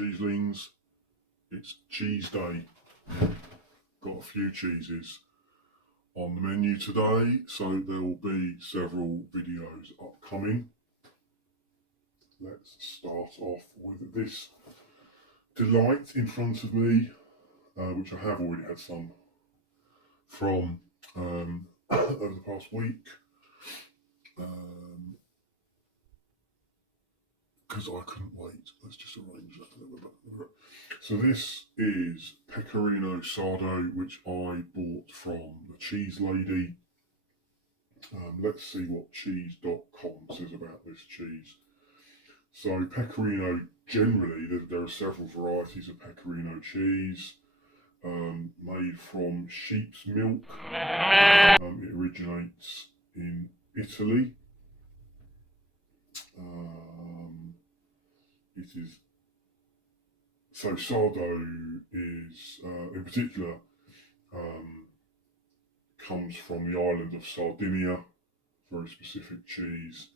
cheeselings. It's cheese day. Got a few cheeses on the menu today, so there will be several videos upcoming. Let's start off with this delight in front of me, which I have already had some from over the past week, because I couldn't wait. Let's just arrange that. So this is Pecorino Sardo, which I bought from the Cheese Lady. Let's see what cheese.com says about this cheese. So Pecorino, generally, there are several varieties of Pecorino cheese made from sheep's milk. It originates in Italy. It is so Sardo is in particular comes from the island of Sardinia. Very specific cheese.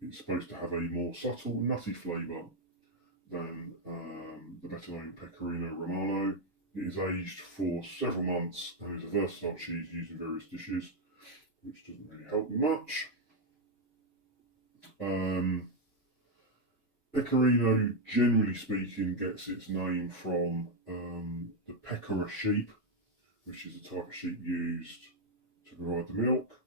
It's supposed to have a more subtle, nutty flavour than the better known Pecorino Romano. It is aged for several months and is a versatile cheese used in various dishes, which doesn't really help me much. Pecorino, generally speaking, gets its name from the Pecora sheep, which is the type of sheep used to provide the milk.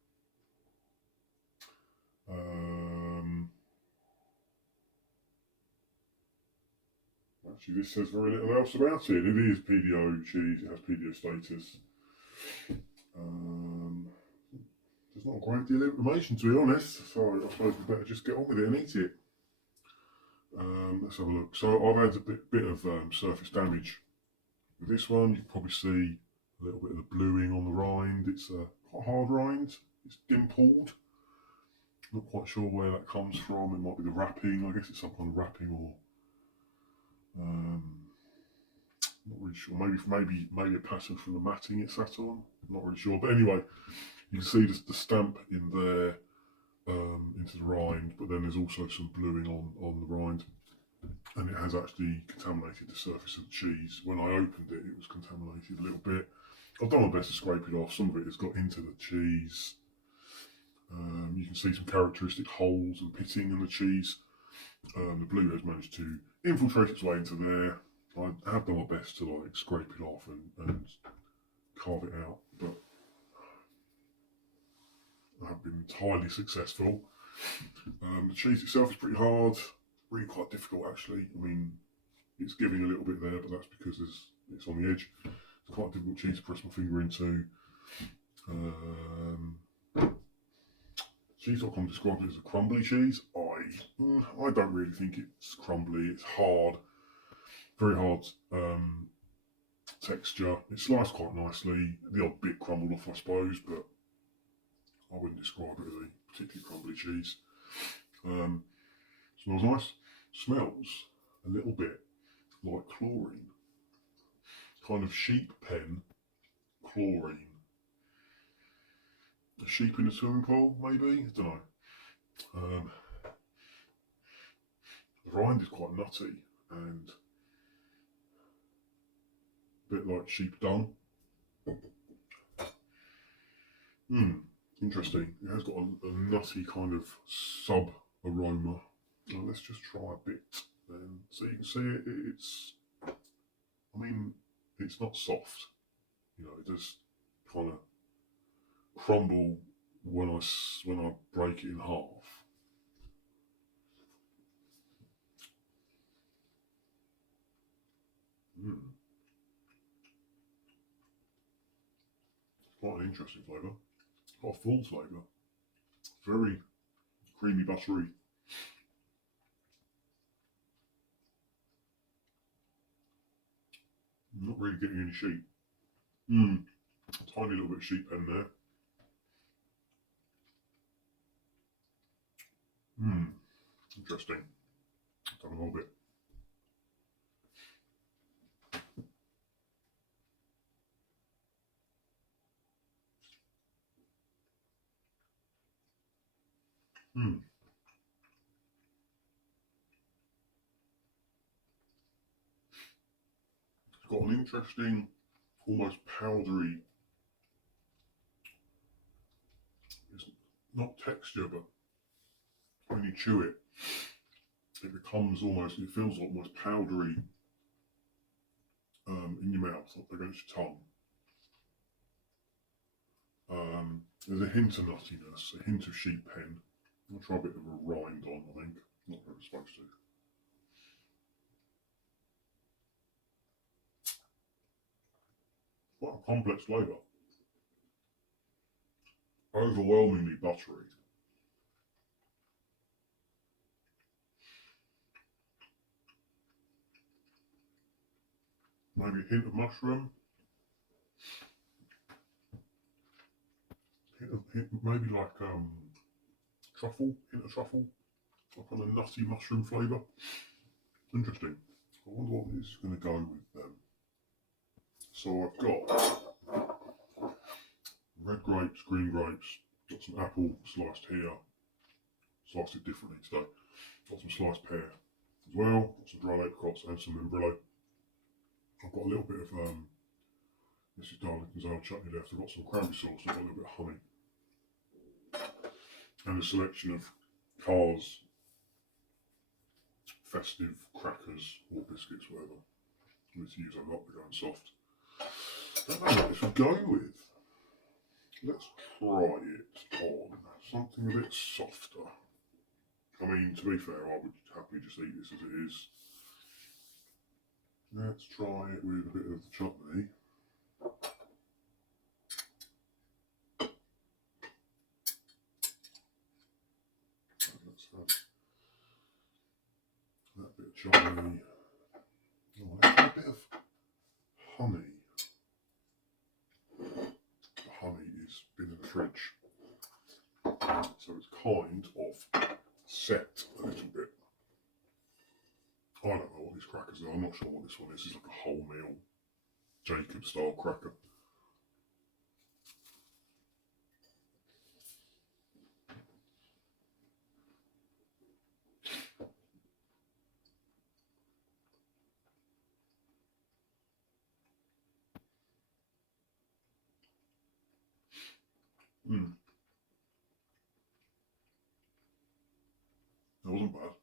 Actually, this says very little else about it. It is PDO cheese, it has PDO status. There's not a great deal of information, to be honest, so I suppose we better just get on with it and eat it. Let's have a look. So I've had a bit of surface damage with this one. You can probably see a little bit of the bluing on the rind. It's quite a hard rind. It's dimpled. Not quite sure where that comes from. It might be the wrapping. I guess it's some kind of wrapping, or not really sure. Maybe a pattern from the matting it sat on. Not really sure. But anyway, you can see the stamp in there into the rind, but then there's also some bluing on the rind, and it has actually contaminated the surface of the cheese. When I opened it, it was contaminated a little bit. I've done my best to scrape it off. Some of it has got into the cheese. You can see some characteristic holes and pitting in the cheese. The blue has managed to infiltrate its way into there. I have done my best to scrape it off and carve it out, but I haven't been entirely successful. The cheese itself is pretty hard, really quite difficult actually. I mean, it's giving a little bit there, but that's because it's on the edge. It's quite a difficult cheese to press my finger into. Cheese.com describes it as a crumbly cheese. I don't really think it's crumbly. It's hard, very hard texture. It's sliced quite nicely. The odd bit crumbled off, I suppose, but I wouldn't describe it as a particularly crumbly cheese. Smells nice. Smells a little bit like chlorine. Kind of sheep pen chlorine. A sheep in a swimming pool, maybe? I don't know. The rind is quite nutty and a bit like sheep dung. Interesting. It has got a nutty kind of sub aroma. Well, let's just try a bit then. So you can see it's not soft. It does kind of crumble when I break it in half. Quite an interesting flavour. Quite a full flavour. Very creamy, buttery. I'm not really getting any sheep. Tiny little bit of sheep pen there. Interesting. Done a little bit. It's got an interesting, almost powdery, it's not texture, but when you chew it, it becomes almost, it feels almost powdery in your mouth, against your tongue. There's a hint of nuttiness, a hint of sheep pen. I'll try a bit of a rind on, I think. Not what I'm supposed to. Quite a complex flavour. Overwhelmingly buttery. Maybe a hint of mushroom. Maybe like truffle, hint of truffle. Like on a nutty mushroom flavour. Interesting. I wonder what this is going to go with then. So I've got red grapes, green grapes, got some apple sliced here, sliced it differently today. Got some sliced pear as well, got some dried apricots and some membrillo. I've got a little bit of this is Darlington's ale chutney left. I've got some cranberry sauce, I've got a little bit of honey. And a selection of Carr's festive crackers or biscuits, whatever. I'm going to use a lot, they're going soft. I don't know what this is going with. Let's try it on something a bit softer. I mean, to be fair, I would happily just eat this as it is. Let's try it with a bit of the chutney. Let's have that bit of chutney. Oh, let's have a bit of honey. The honey has been in the fridge, so it's kind of set a little bit. I don't know what these crackers are. I'm not sure what this one is. It's like a wholemeal Jacob style cracker. That wasn't bad.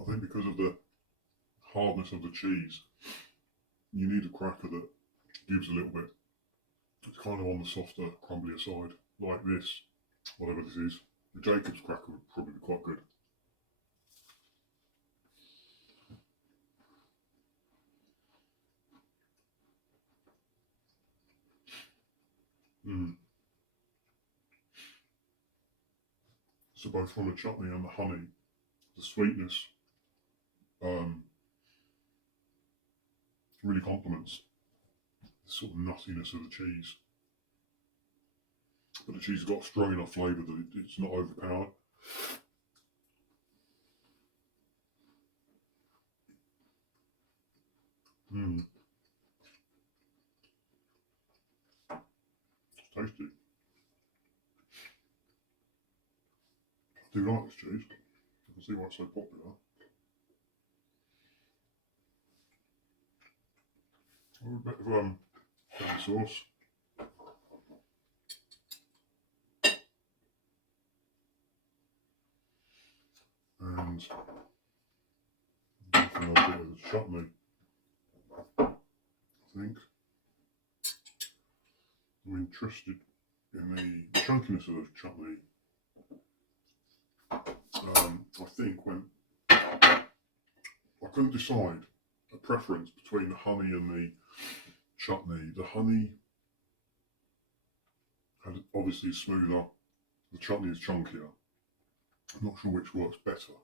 I think because of the hardness of the cheese, you need a cracker that gives a little bit. It's kind of on the softer, crumblier side, like this, whatever this is. The Jacob's cracker would probably be quite good. So both from the chutney and the honey, the sweetness really complements the sort of nuttiness of the cheese. But the cheese has got a strong enough flavour that it's not overpowered. It's tasty. I do like this cheese. I can see why it's so popular. A little bit of curry sauce. And a little bit of the chutney, I think. I'm interested in the chunkiness of the chutney. I think when I couldn't decide a preference between the honey and the chutney. The honey had obviously smoother, the chutney is chunkier. I'm not sure which works better.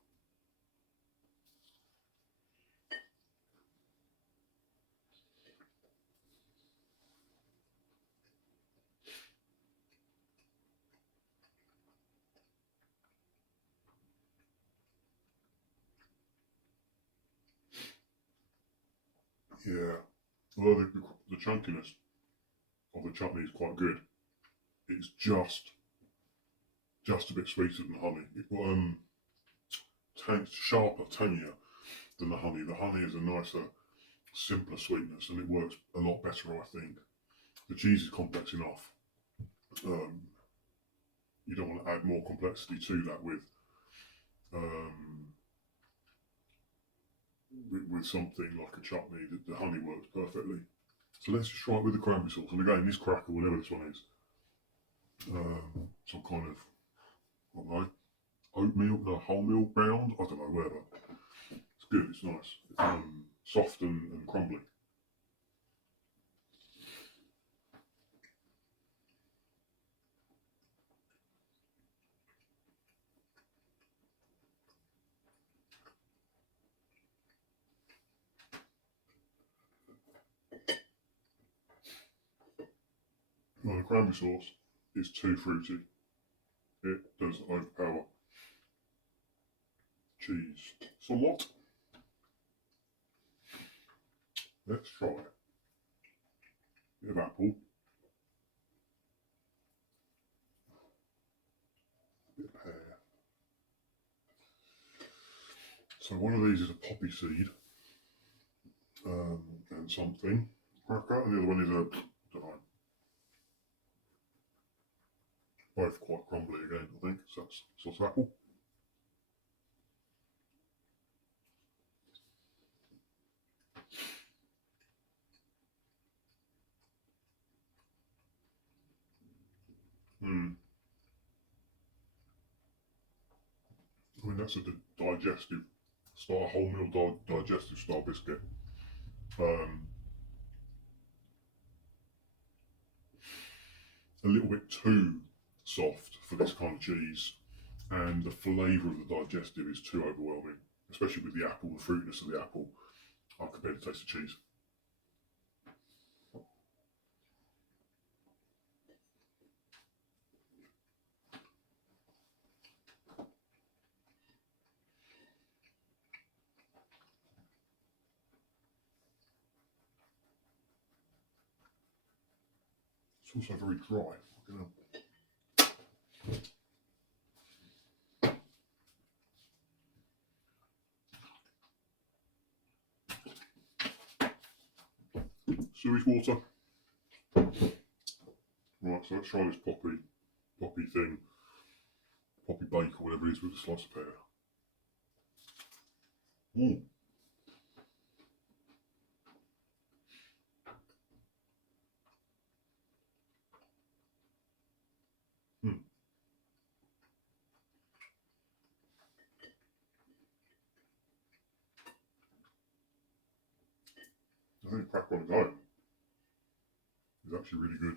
Yeah, although the chunkiness of the chutney is quite good. it's just a bit sweeter than the honey. It's sharper, tangier than the honey. The honey is a nicer, simpler sweetness, and it works a lot better, I think. The cheese is complex enough. You don't want to add more complexity to that with something like a chutney. The honey works perfectly. So let's just try it with the cranberry sauce. And again, this cracker, whatever this one is, some kind of, I don't know, oatmeal, no, wholemeal ground, I don't know, whatever. It's good, it's nice. Soft and crumbly. Well, the cranberry sauce is too fruity. It does overpower cheese somewhat. Let's try it. Bit of apple. Bit of pear. So one of these is a poppy seed and something cracker, and the other one is a, I don't know, both quite crumbly again, I think. So that's sauce apple. I mean, that's a digestive style, wholemeal digestive style biscuit. A little bit too soft for this kind of cheese, and the flavour of the digestive is too overwhelming, especially with the apple, the fruitiness of the apple. I can barely taste the cheese. It's also very dry. Sewage water. Right, so let's try this poppy thing, poppy bake or whatever it is with a slice of pear. I think cracker on its own is actually really good.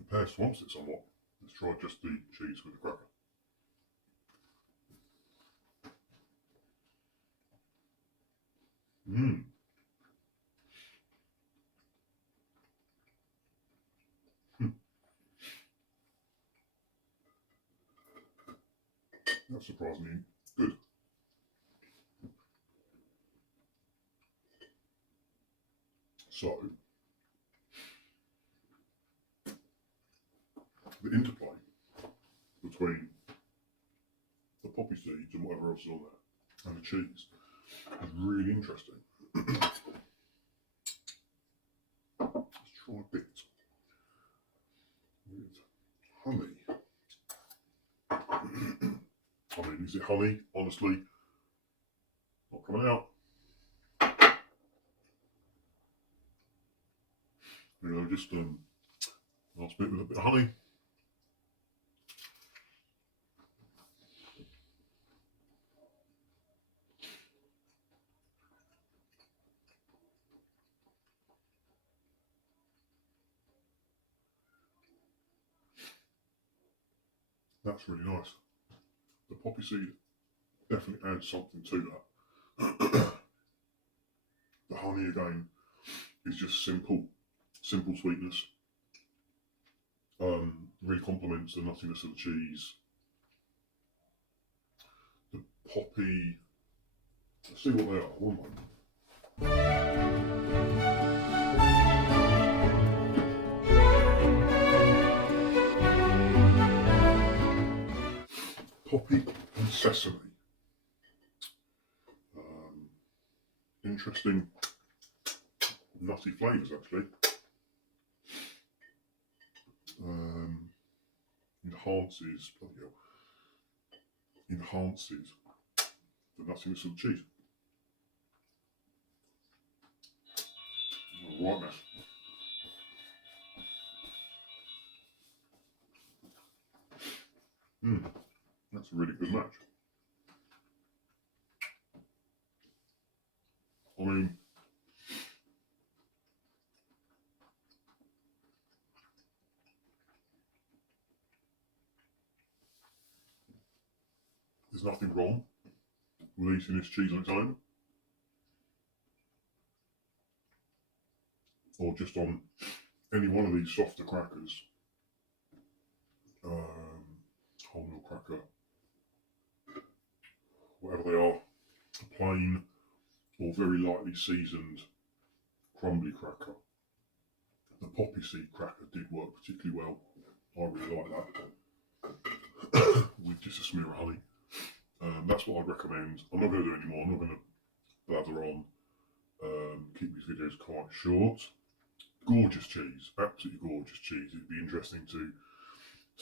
The pear swamps it somewhat. Let's try just the cheese with the cracker. That's surprisingly good. So, the interplay between the poppy seeds and whatever else is on there and the cheese is really interesting. Let's try a bit with honey. I mean, is it honey? Honestly, not coming out. You know, just last bit with a bit of honey. That's really nice. The poppy seed definitely adds something to that. The honey again is just simple sweetness. Really complements the nuttiness of the cheese. The poppy, let's see what they are, one moment. sesame. Interesting nutty flavours actually. Enhances the nuttiness of the cheese. Right mess. That's a really good match. I mean, there's nothing wrong with eating this cheese on its own, or just on any one of these softer crackers, wholemeal cracker, whatever they are, a plain or very lightly seasoned crumbly cracker. The poppy seed cracker did work particularly well. I really like that with just a smear of honey. That's what I'd recommend. I'm not going to do any more. I'm not going to blather on. Keep these videos quite short. Gorgeous cheese, absolutely gorgeous cheese. It'd be interesting to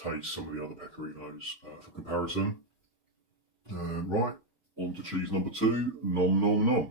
taste some of the other Pecorinos for comparison. Right, on to cheese number 2. Nom nom nom.